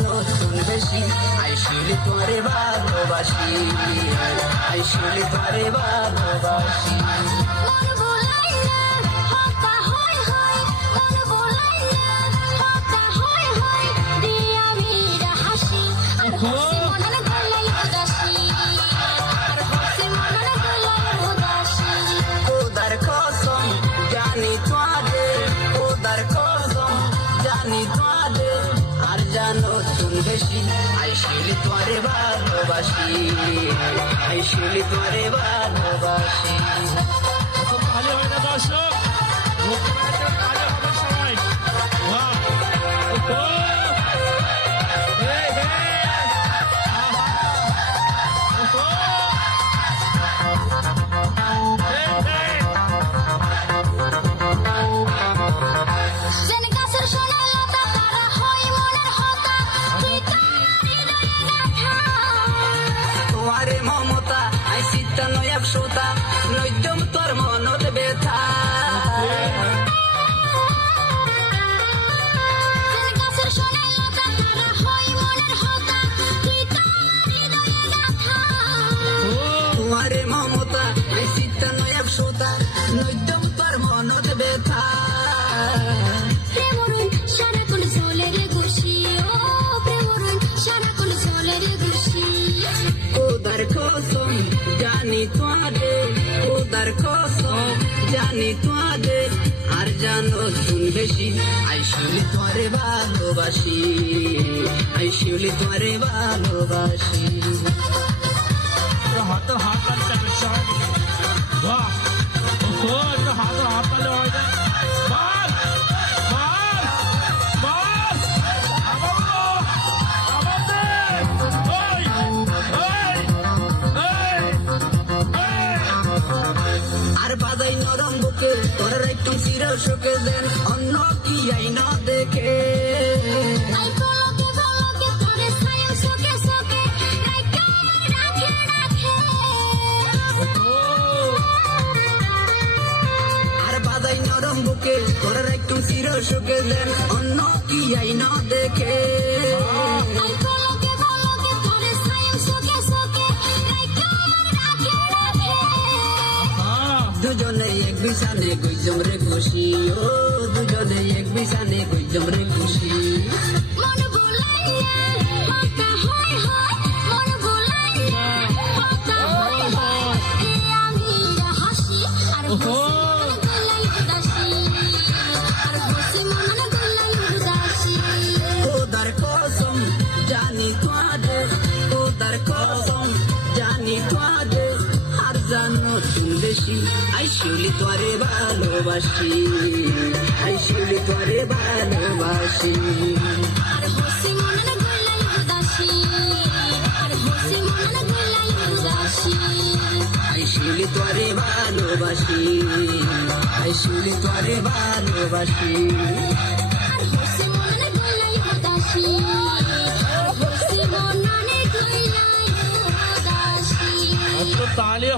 নতুন বেশি আইসিলি তোরে ভালোবাসি আইসিলি তোরে ভালোবাসি মন ভুলাইয়া হতা হয় হয় মন ভুলাইয়া হতা হয় হয় দিয়া মিরা হাসি আর হাসি মনন গলাই উদাসী আর হাসি মনন গলাই উদাসী খোদার কসম জানি তোরে খোদার কসম জানি তোরে আর জানো তুমি বেশি আইসিলি তোরে ভালোবাসি আইসিলি তোরে ভালোবাসি ভালো হয় না দর্শক ভালো হবে সবাই যেন গাছের সোনা লতা তারা হয় মনের হতা তুই তার হৃদয়ে গাথা তোমারে মমতা আইসিতা নয় একশোতা নৈদম তোর মনত ব্যথা যেন গাছের সোনা লতা তারা হয় মনের হতা তুই তার হৃদয়ে গাথা তোমারে মমতা আইসিতা নয় একশোতা নৈদম তোর মনত ব্যথা প্রেমরুন সারাক্ষণ জলের গুছি ও প্রেমরুন সারাক্ষণ জলের গুছি খোদার কসম জানি তোরে খোদার কসম জানি তোরে আর জানো তুমি বেশি আইসিলি তোরে ভালোবাসি আইসিলি তোরে ভালোবাসি হাত হাত লাগছে বাহ ও একটু হাত হাত তালে হয় না মার মার মার আবার দে ওই ওই ওই আর বাজাই নরম বুকে তোর একটু চির সুখে দেন অন্য কি আই না দেখে আই পলকে পলকে তোরে ছায়া সোকে সোকে রাখে রাখে রাখে আর বাজাই নরম বুকে তোর একটু চির সুখে দেন অন্য কি আই না দেখে আই পলকে পলকে তোরে ছায়া সোকে সোকে রাখে রাখে রাখে দুজনে এক বিছানে গুইজম রে খুশি ও দুজনে এক বিছানে গুইজম রে খুশি মন ভুলাইয়া হতা হয় হয় মন ভুলাইয়া হতা হয় হয় দিয়া মিরা হাসি আর হাসি মনন গলাই উদাসী আর হাসি মনন গলাই উদাসী খোদার কসম জানি তোরে খোদার কসম জানি তোরে আর জানো তুমি বেশি আইসিলি তোরে ভালোবাসি আইসিলি তোরে ভালোবাসি আর হাসি মনন গলাই উদাসী আর হাসি মনন গলাই উদাসী আইসিলি তোরে ভালোবাসি আইসিলি তোরে ভালোবাসি আর হাসি মনন গলাই উদাসী আর হাসি মনন গলাই উদাসী তালে